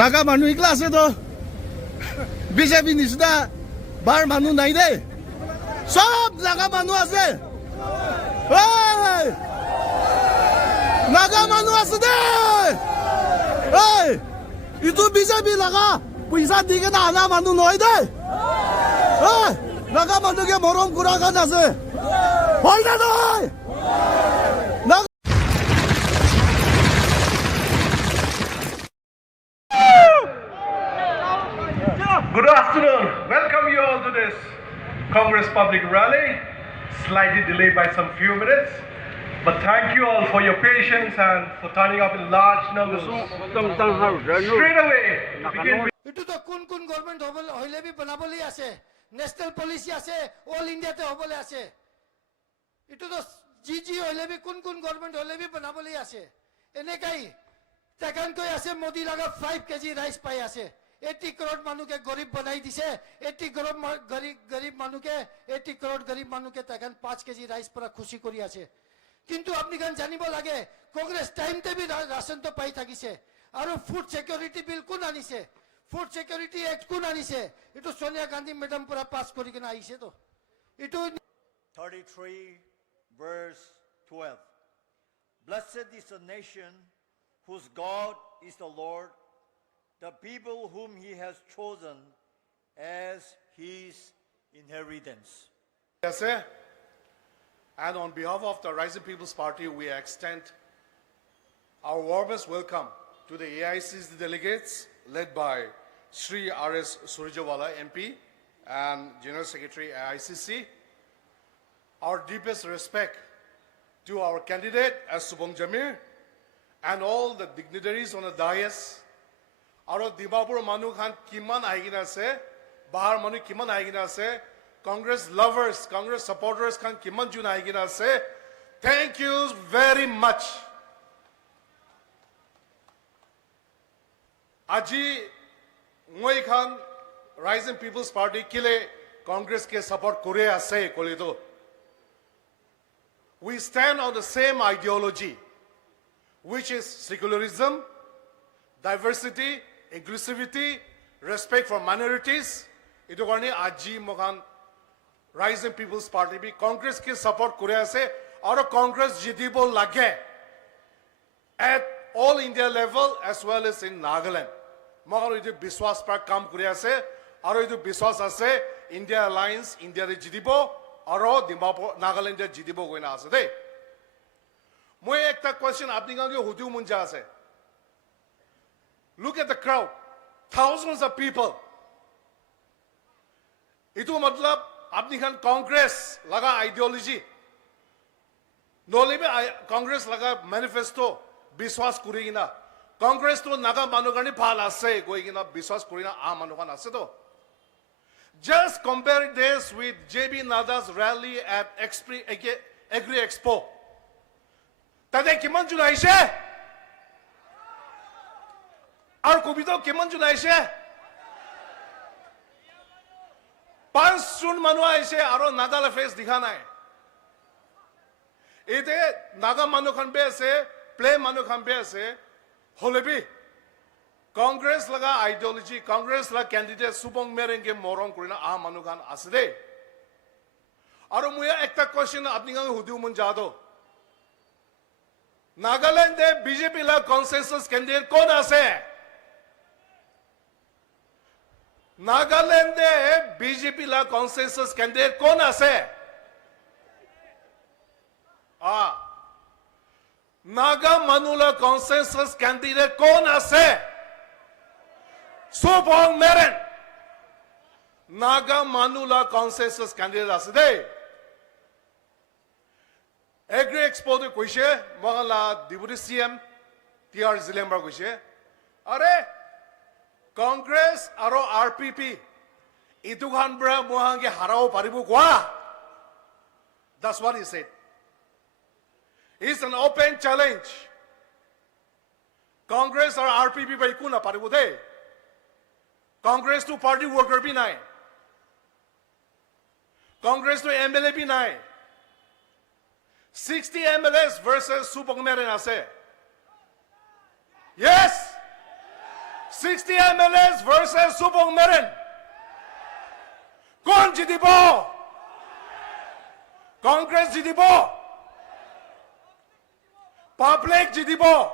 নাগা মানুহ এইগিলা আছে তো বিজেপি নিচিনা বাৰ মানুহ নাই দেই সব নাগা মানুহ আছে নাগা মানুহ আছে দেই ইটো বিজেপি লাগা পইচা দি কেনে আনা মানুহ নহয় দেই নাগা মানুহকে মৰম কৰা কাৰণে আছে হয় না নহয় Good afternoon. Welcome you all to this Congress public rally. Slightly delayed by some few minutes. But thank you all for your patience and for turning up in large numbers. Straight away, begin with Itu to kun government hoile bhi banaboli ase. National policy ase. All India te hobole ase. Itu to GG hoile bhi kun government hoile bhi banaboli ase. Ene kai. Takan koi ase Modi laga 5 kg rice pai ase. 80 crore manu ke garib banai dise 80 crore garib manu ke 80 crore garib manu ke takan 5 kg rice pura khushi kori ase kintu apni kan janibo lage congress time te bi ration to pai thakise aru food security bill kun anise food security act kun anise itu Sonia Gandhi madam pura pass kori kena aise to itu 33 verse 12 Blessed is the nation whose God is the Lord, the people whom he has chosen as his inheritance. Yes, sir. And on behalf of the Rising People's Party, we extend our warmest welcome to the AIC's delegates led by Sri R.S. Surjewala MP and General Secretary AICC. Our deepest respect to our candidate as Subong Jamir and all the dignitaries on the dais. Aro Dimapur manu khan kiman aigina ase bahar manu kiman aigina ase Congress lovers Congress supporters khan kiman jun aigina ase thank you very much aji moi khan Rising People's Party kile Congress ke support kore ase kolido we stand on the same ideology which is secularism diversity inclusivity, respect for minorities. Ito karni aji mohan Rising People's Party bi Congress ke support kore ase aur Congress jitibo lage at all India level as well as in Nagaland. Mohan ito biswas par kam kore ase aur ito biswas ase India Alliance India re jitibo aur Dimapur Nagaland re jitibo koina ase de. Moi ekta question apni gange hudu munja ase. Look at the crowd. Thousands of people. Itu matlab apni khan Congress laga ideology. Nole mein Congress laga manifesto biswas kurigina. Congress to naga manu karni phal ase goigina biswas kurina a manu khan ase to. Just compare this with JB Nada's rally at Agri Expo. Tade kiman junaise? আর কবিতাও কেমন জন আইছে 5 জন মানুহ আইছে আৰু নাগালা face দেখা নাই এতে নাগা মানুহ খান বে আছে প্লে মানুহ খান বে আছে হলেবি কংগ্রেস লাগা আইডিয়োলজি কংগ্রেস লাগা ক্যান্ডিডেট সুবং মেরেনকে মরং করিনা আ মানুহ খান আছে দে আৰু মই একটা কোশ্চেন আপনি গাঙ্গে হুদিউ মন যাদো নাগাল্যান্ডে বিজেপি লা কনসেনসাস ক্যান্ডিডেট কোন আছে Nagaland BJP la consensus candidate kon ase Naga Manula consensus candidate kon ase Subong Meren Naga Manula consensus candidate ase de Agri Expo de koise mogala Deputy CM TR Zilembar koise are Congress aro RPP itu khan bra mohange harao paribu kwa that's what he said it's an open challenge Congress or RPP by kuna paribu de Congress to party worker bhi nai Congress to MLA bhi nai 60 MLS versus Subong Meren ase yes 60 MLAs versus Subong Merin. कौन जितिबो? Congress जितिबो? Public जितिबो?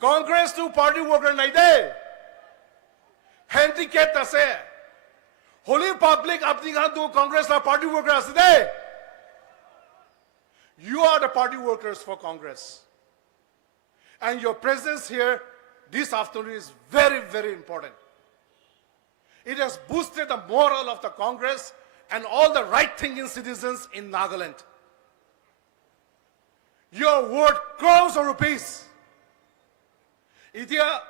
Congress to party worker नाइ दे. Handicap আছে. Holy public apni khan to Congress la party worker ase de. You are the party workers for Congress. And your presence here this afternoon is very, very important. It has boosted the morale of the Congress and all the right-thinking citizens in Nagaland. Your worth crores of rupees. Itia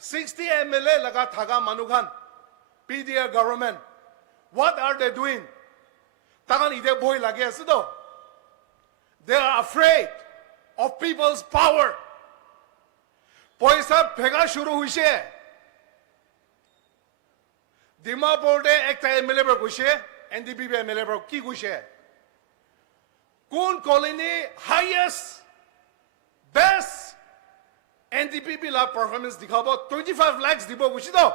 60 MLA laga thaga manugan, PDA government. What are they doing? Tagan ide boy lage asido. They are afraid of people's power. Poisa phega shuru huise. Dimapur de ekta MLA par gushe, NDP pe MLA par ki gushe. Kun colony highest, best NDP la performance dikhabo 25 lakhs dibo gushi do.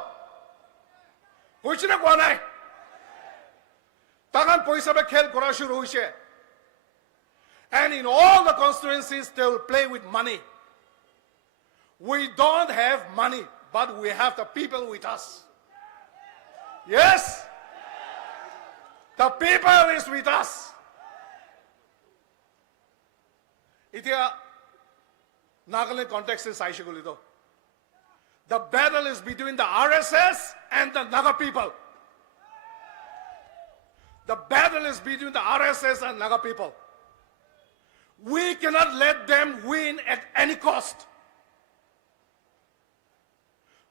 Gushi na ko nai. Tagan poisa pe khel kora shuru hoise. And in all the constituencies they will play with money. We don't have money, but we have the people with us. Yes? The people is with us. Itia Nagaland context is Aishagulito. The battle is between the RSS and the Naga people. The battle is between the RSS and Naga people. We cannot let them win at any cost.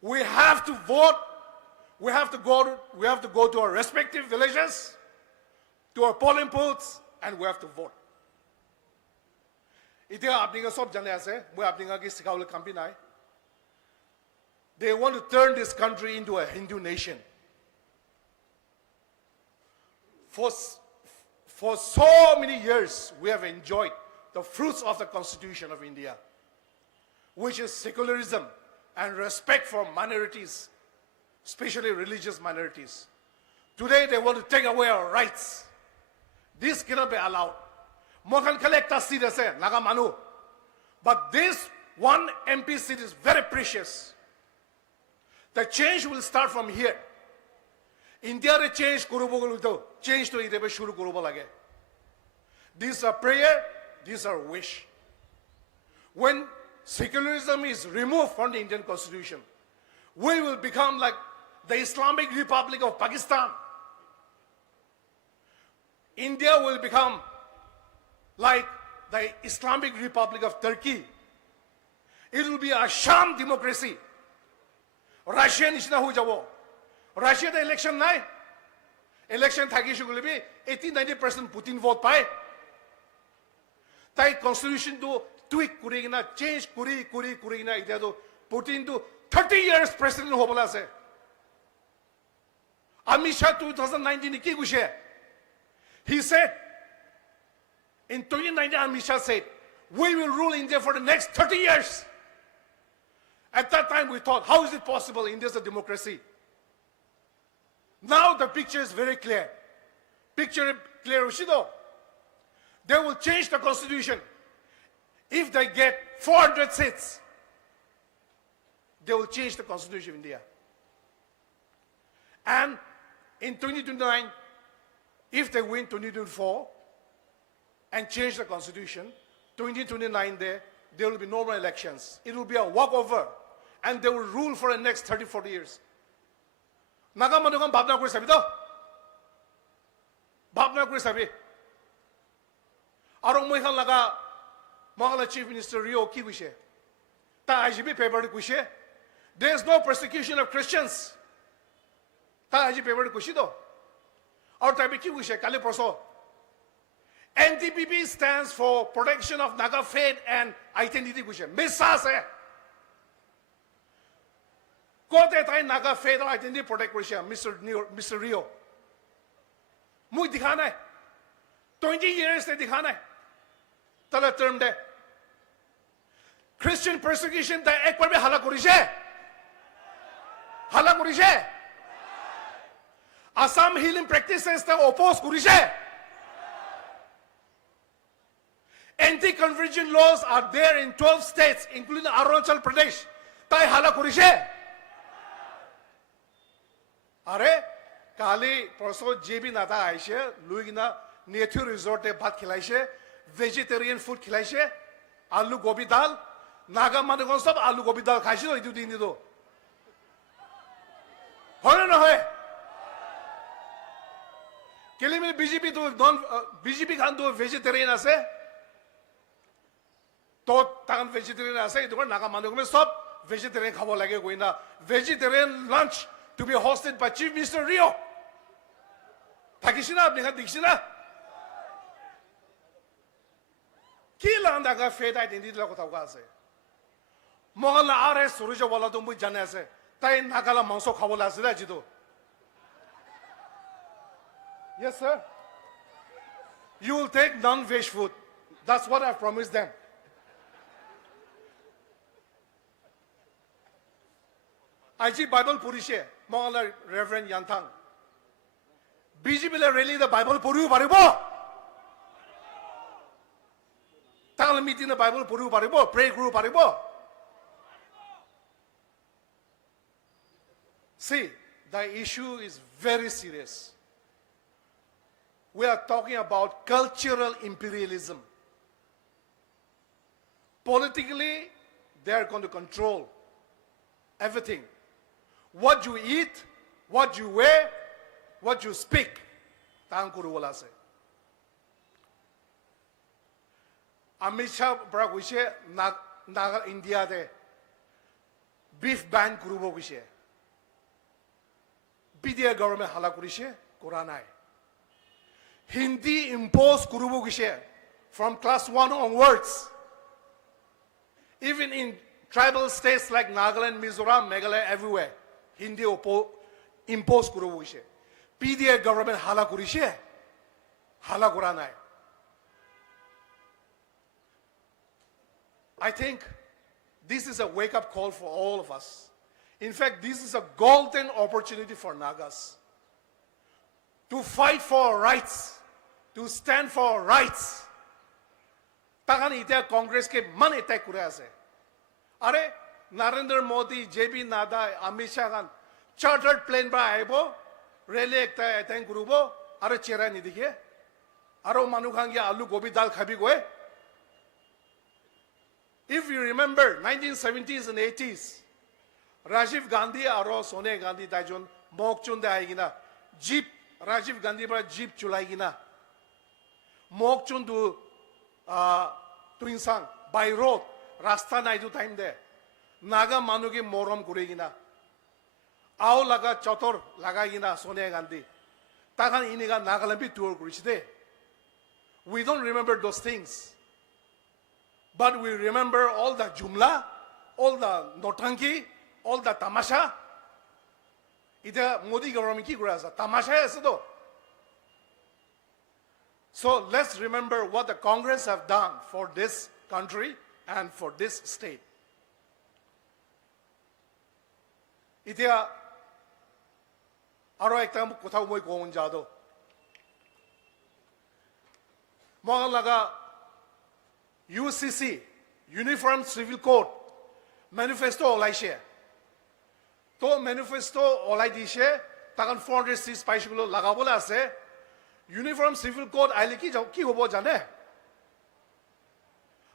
We have to vote. We have to go to our respective villages, to our polling booths, and we have to vote. Itia apninga sob jane ase, moi apninga ki sikaule kampi nai. They want to turn this country into a Hindu nation. For so many years, we have enjoyed the fruits of the Constitution of India, which is secularism and respect for minorities, especially religious minorities. Today, they want to take away our rights. This cannot be allowed. Mokan collect a seat ase, naga manu. But this one MP seat is very precious. The change will start from here. India re change kurubo guluto, change to idebe shuru kurubo lage. These are prayer, these are wish. When secularism is removed from the Indian Constitution, we will become like the Islamic Republic of Pakistan. India will become like the Islamic Republic of Turkey. It will be a sham democracy. Russia nishna hu jabo. Russia the election nai. Election thaki shugule bi 80-90% Putin vote pai. Tai constitution to tweak kurigina, change kurigina ida to Putin to 30 years president hobola se. Amit Shah 2019 ki gushe. He said, in 2019 Amit Shah said, we will rule India for the next 30 years. At that time we thought, how is it possible? India is a democracy. Now the picture is very clear. Picture clear, Ushido. They will change the constitution. If they get 400 seats, they will change the constitution of India. And in 2029, if they win 2024 and change the constitution, 2029 there will be normal elections. It will be a walkover. And they will rule for the next 30-40 years. Naga manugang babna kuri sabi to. Babna kuri sabi. Arong mo ikang laga mga Chief Minister Rio ki kushe. Ta IGP paper kushe. There is no persecution of Christians. Ta IGP paper kushe to. Our tabi ki kushe kali porso. NDPP stands for Protection of Naga Faith and Identity kushe. Misa se. Kote tayo Naga Faith and Identity protect kushe. Mr. Rio. Muy dikhana hai. 20 years they dikhana hai. Tala term de. Christian persecution ta ek par bhi hala kurishe. কৰিছে Assam healing practices তে opposed কৰিছে Anti-conversion laws are there in 12 states, including Arunachal Pradesh. Tai hala kurishe. Are kali porso JB nata aishe, luigina nature resort e bhat khilaishe, vegetarian food khilaishe, alu gobi dal, naga managon sab alu gobi dal khaishe do idu din do. Hoy na hoy. Kelime BJP to non BJP khan to vegetarian ase. তো তান vegetarian আছে এটা নাগা মানুষগুলো সব vegetarian খাব লাগে কই না vegetarian lunch to be hosted by chief minister Rio থাকিস না আপনি দেখিস না কি লান্দাগা ফেড আইডেন্টিটি কথা আছে মহল্লা আর এস সূর্য বলা তো মুই জানে আছে তাই নাগালা মাংস খাবলে আছে না জিতো Yes sir You will take non-veg food That's what I promised them IG Bible পড়িছে মঙ্গলার রেভারেন্ড ইয়ানথাং বিজেপিলে রেলি দা বাইবেল পড়িও পারিব তাহলে মিটিং বাইবেল পড়িও পারিব প্রে করিও পারিব See the issue is very serious We are talking about cultural imperialism Politically they are going to control everything What you eat, what you wear, what you speak. Tang kuru wala se. Amit Shah bra kuise Naga India de beef ban kuru bo kuise. BDA government hala kurise Quranai. Hindi impose kuru bo kuise from class 1 onwards. Even in tribal states like Nagaland, Mizoram, Meghalaya, everywhere. Hindi impose kuro hoise. PDA government hala kurise. Hala kura nai. I think this is a wake-up call for all of us. In fact, this is a golden opportunity for Nagas to fight for our rights, to stand for our rights. Takan ite Congress ke man ite kura ase. Are Narendra Modi, JB Nada, Amit Shah Khan, chartered plane ba aibo, rally ekta etang gurubo, aro chera ni dikhe, aro manu khan ya alu gobi dal khabi goe. If you remember 1970s and 80s, Rajiv Gandhi aro Sonia Gandhi dajon mokchun de aigina, jeep Rajiv Gandhi bara jeep chulaigina, mokchun tu insan by road, rasta nai du time de. Naga manuki morom kuregina. Ao laga chotor lagaigina Sonia Gandhi. Takan iniga Nagalambi tour kurishide. We don't remember those things. But we remember all the jumla, all the notanki, all the tamasha. Ita Modi government ki kura asa. Tamasha asa to. So let's remember what the Congress have done for this country and for this state. Itia aro ekta kothao moi kohon jado Mohalaga UCC Uniform Civil Code manifesto olaishe to manifesto olai dishe takan 406 paisigulo lagabole ase Uniform Civil Code aile ki hobo jane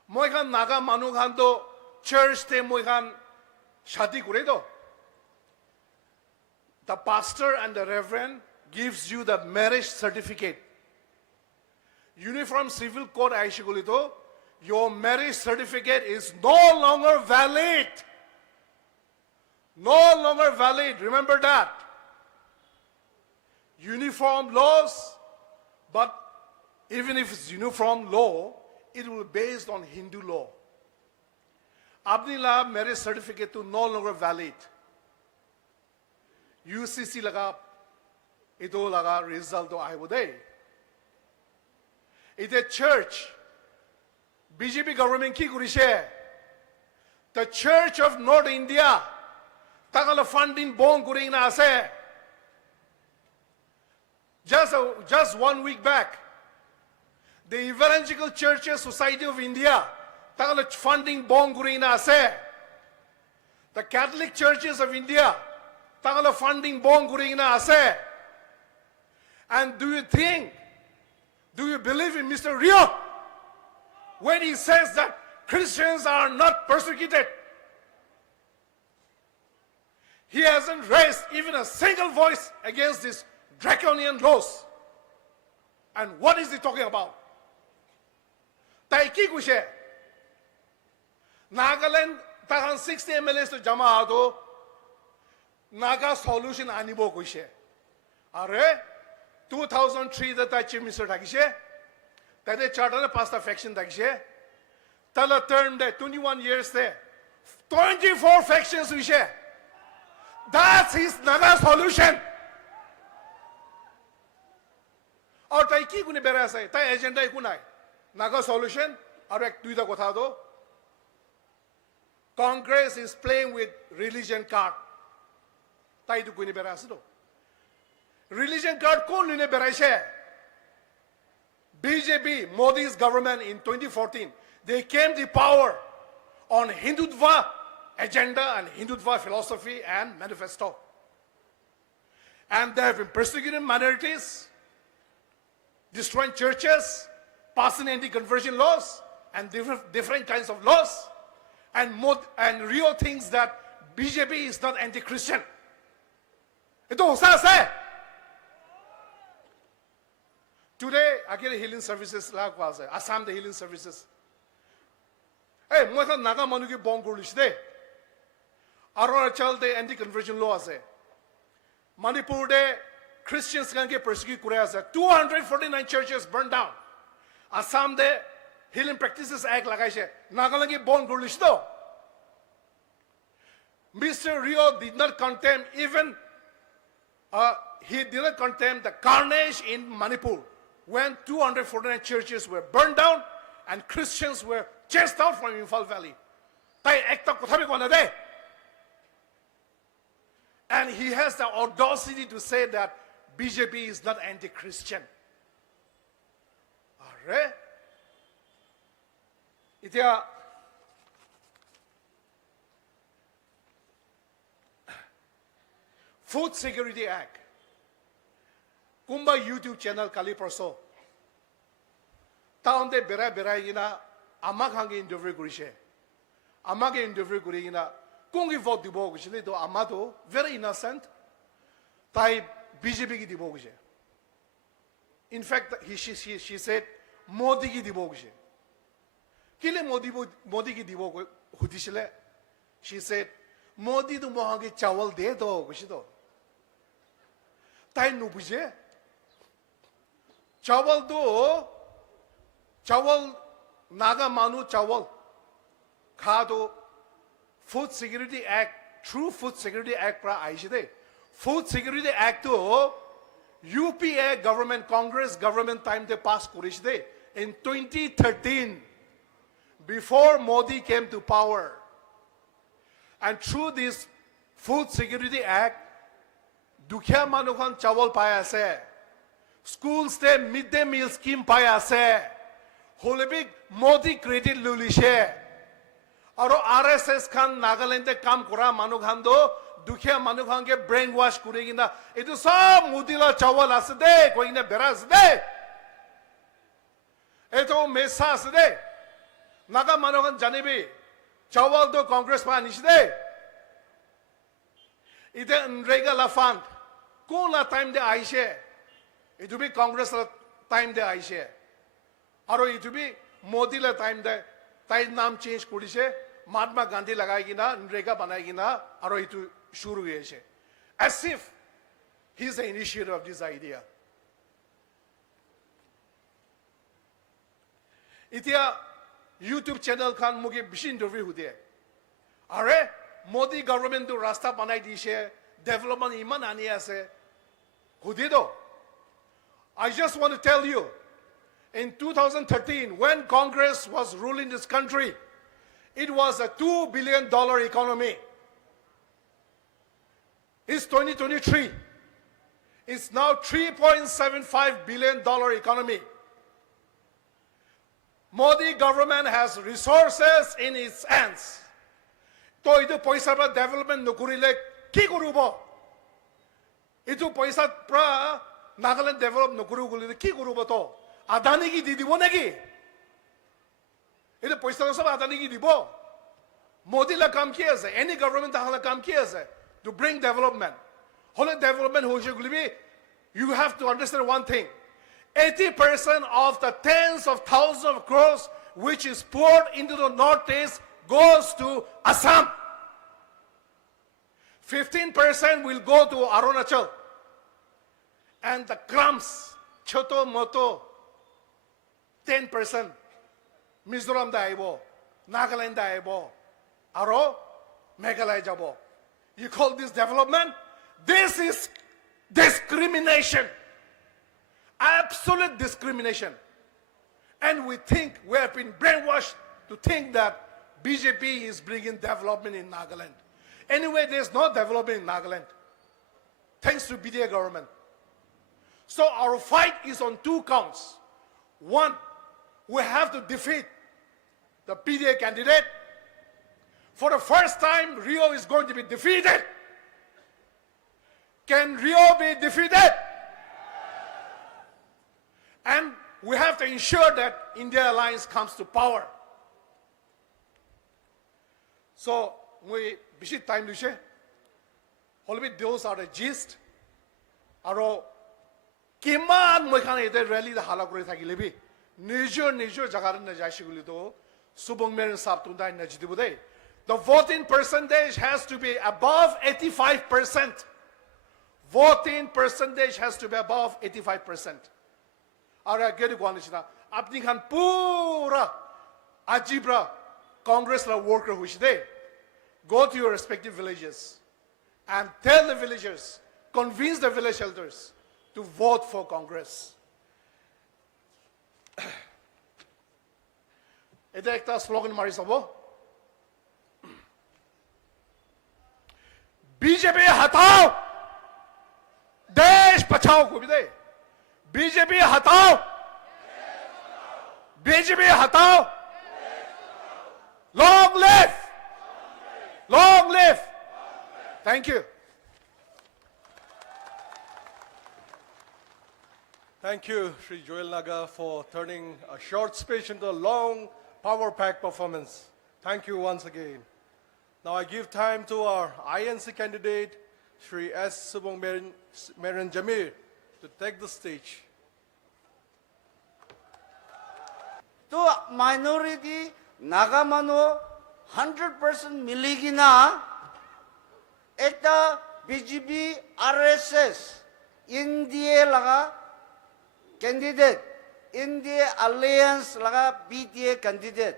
moi khan naga manu khan to church te moi khan shadi kore do The pastor and the reverend gives you the marriage certificate. Uniform Civil Code aishigulito, your marriage certificate is no longer valid. No longer valid. Remember that. Uniform laws, but even if it's uniform law, it will be based on Hindu law. Abnila marriage certificate to no longer valid. UCC laga ito laga result to I would Ite church BJP government ki kurise The Church of North India Tagala funding bong kuring na ase. Just 1 week back, the Evangelical Churches Society of India, tagala funding bong kuring na ase. The Catholic Churches of India, tagala funding bong kuring na ase. And do you believe in Mr. Rio when he says that Christians are not persecuted? He hasn't raised even a single voice against these draconian laws. And what is he talking about? Taiki kushe. Nagaland tahan 60 MLAs to jama ado. Naga solution anibo kushe. Are 2003 the Chief Minister takishe. Tade charter pasta faction takishe. Tala term de 21 years there. 24 factions wishe. That's his Naga solution. Or tai ki kune bera sai, tai agenda kunai. Naga solution, or ek tuida kotha do. Congress is playing with religion card. Tai tu kune bera do. Religion card kon lune bera she. BJP, Modi's government in 2014, they came to power on Hindutva agenda and Hindutva philosophy and manifesto. And they have been persecuting minorities, destroying churches, passing anti-conversion laws, and different kinds of laws. And Rio thinks that BJP is not anti-Christian. Ito usa say. Today, again healing services la kwa say. Assam the healing services. Hey, mo ta naga manu ki bong kurlish de. Arunachal de anti-conversion law ase. Manipur de Christians can get persecuted kure ase. 249 churches burned down. Assam de Healing Practices Act lagai she. Nagaland ki bong kurlish do. Mr. Rio did not condemn even he did not condemn the carnage in Manipur when 249 churches were burned down and Christians were chased out from Imphal Valley. Tai ekta kothabi kona de. And he has the audacity to say that BJP is not anti-Christian. Arre? Itia Food Security Act. Kumba YouTube channel kali parso. Taon de bera ina amak hangi interview kurishe. Amage interview kuri ina kungi vote dibo kushile do amado very innocent. Tai BJP ki dibo kushe. In fact, she said Modi ki dibo kushe. Kile Modi ki dibo hudishile. She said Modi tu mohangi chawal de do kushido. Tai nu buje. Chawal naga manu chawal. Khado Food Security Act, through Food Security Act pra aishide. Food Security Act to UPA government, Congress government time they passed kurishde in 2013, before Modi came to power. And through this Food Security Act, Dukhya Manukhan chawal paya se. Schools te midday meal scheme paya se. Holebik Modi created lulishe. Aro RSS khan Nagaland te kam kora Manukhan do Dukhya Manukhan ke brainwash kuregina. Itu sab Mudila chawal asde koi ne beras de. Eto mesa asde. Naga Manukhan janebi chawal do Congress pa nishde. Ite Nrega la fund. Ko la time de aishe. It will be Congress la time de aishe. Aro it will be Modi la time de tai naam change kurishe. Mahatma Gandhi lagaegi na Nrega banaegi na. Aro itu shuru yeshe. As if he's the initiator of this idea. Itia YouTube channel khan muge bishi interview hude. Are Modi government to rasta banai dishe. Development iman ani ase. Hudido. I just want to tell you, in 2013, when Congress was ruling this country, it was a $2 billion economy. is 2023. It's now $3.75 billion economy. Modi government has resources in its hands. To itu paisa pra development nukurile ki kurubo? Itu paisa pra Nagaland develop nukuru gulile ki kurubo to? Adani ki didibo negi? Itu paisa sab Adani ki dibo? Modi la kam kiya ase, any government la kam kiya ase to bring development. Hole development hoje gulibi, you have to understand one thing. 80% of the tens of thousands of crores which is poured into the northeast goes to Assam. 15% will go to Arunachal. And the crumbs, choto moto, 10%, Mizoram daibo, Nagaland daibo, Aro, Meghalaya jabo. You call this development? This is discrimination. Absolute discrimination. And we think we have been brainwashed to think that BJP is bringing development in Nagaland. Anyway, there's no development in Nagaland, thanks to BDA government. So our fight is on two counts. One, we have to defeat the PDA candidate. For the first time, Rio is going to be defeated. Can Rio be defeated? And we have to ensure that India Alliance comes to power. So, we bishi time lushe. Holby those are the gist. Aro kiman moi khana ite rally da hala kore thakile bi. Nijo jagaran na jaishiguli to subong meron sap tundai na jitibude. The voting percentage has to be above 85%. Voting percentage has to be above 85%. Ara geri kwanishna apni khan pura ajibra Congress la worker hushde. Go to your respective villages and tell the villagers, convince the village elders to vote for Congress. Ede ekta slogan mari sabo. BJP hatao, desh bachao ko bide. BJP hatao, BJP hatao. Long live! Long live! Thank you. Thank you, Sri Joel Naga, for turning a short speech into a long, power-packed performance. Thank you once again. Now I give time to our INC candidate, Sri S. Subong Meron Jamir, to take the stage. To minority Nagamano 100% miligina ekta BJP RSS India laga candidate India Alliance laga BTA candidate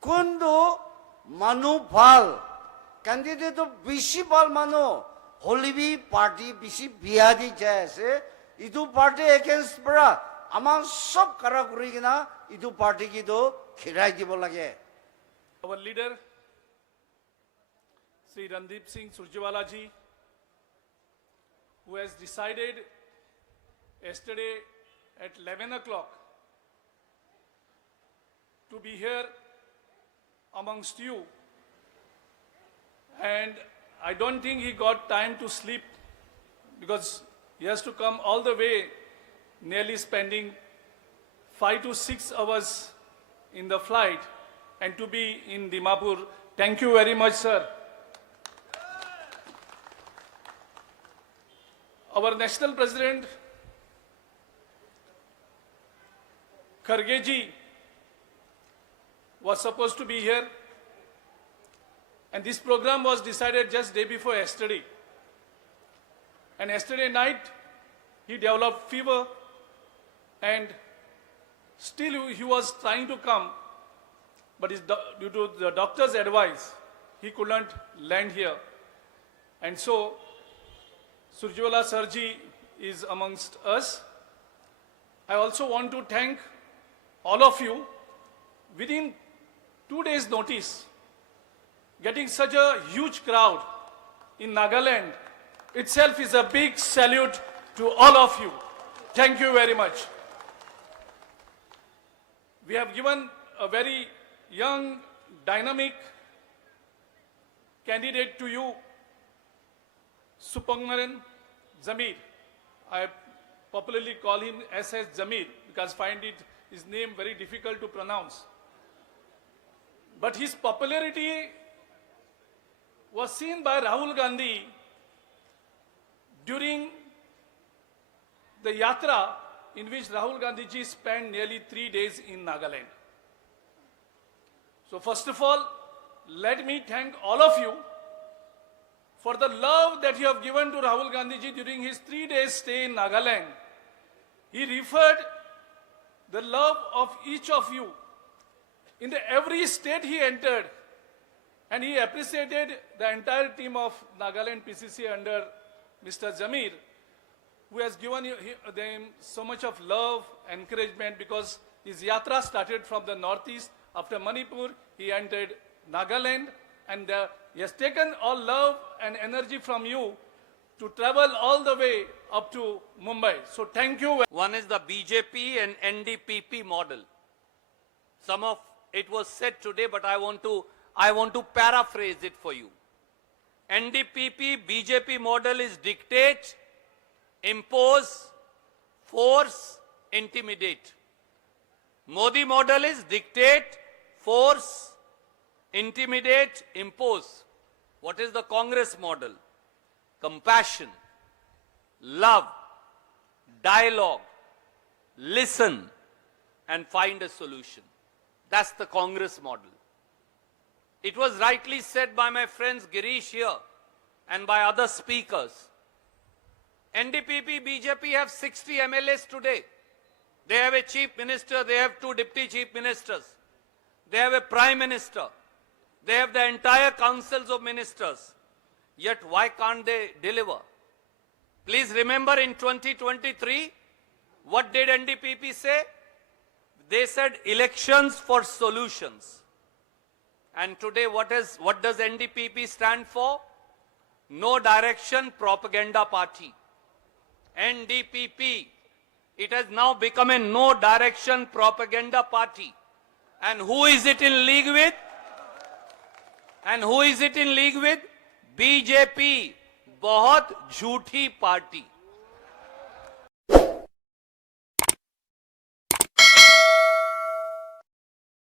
kundu manu bhal candidate to bishi bal manu holibi party bishi biadi jaise idu party against bra amang sob kara kurigina idu party ki do khirai dibo lage. Our leader, Sri Randeep Singh Surjewala ji, who has decided yesterday at 11 o'clock to be here amongst you. And I don't think he got time to sleep because he has to come all the way, nearly spending 5 to 6 hours in the flight and to be in Dimapur. Thank you very much, sir. Our national president, Kharge ji, was supposed to be here, and this program was decided just day before yesterday. And yesterday night, he developed fever, and still he was trying to come, but due to the doctor's advice, he couldn't land here. And so, Surjewala Sarji is amongst us. I also want to thank all of you. Within 2 days' notice, getting such a huge crowd in Nagaland itself is a big salute to all of you. Thank you very much. We have given a very young, dynamic candidate to you, Supangmaran Zamir. I popularly call him SS Zamir because I find his name very difficult to pronounce. But his popularity was seen by Rahul Gandhi during the yatra in which Rahul Gandhi ji spent nearly 3 days in Nagaland. So first of all, let me thank all of you for the love that you have given to Rahul Gandhi ji during his 3 days stay in Nagaland. He referred the love of each of you in every state he entered, and he appreciated the entire team of Nagaland PCC under Mr. Zamir, who has given them so much of love, encouragement, because his yatra started from the northeast. After Manipur, he entered Nagaland, and he has taken all love and energy from you to travel all the way up to Mumbai. So thank you. One is the BJP and NDPP model. Some of it was said today, but I want to paraphrase it for you. NDPP, BJP model is dictate, impose, force, intimidate. Modi model is dictate, force, intimidate, impose. What is the Congress model? Compassion, love, dialogue, listen, and find a solution. That's the Congress model. It was rightly said by my friends Girish here and by other speakers. NDPP, BJP have 60 MLAs today. They have a chief minister, they have 2 deputy chief ministers. They have a prime minister. They have the entire councils of ministers. Yet why can't they deliver? Please remember in 2023, what did NDPP say? They said elections for solutions. And today what does NDPP stand for? No Direction Propaganda Party. NDPP. It has now become a no direction propaganda party. And who is it in league with? And who is it in league with? BJP. बहुत झूठी party.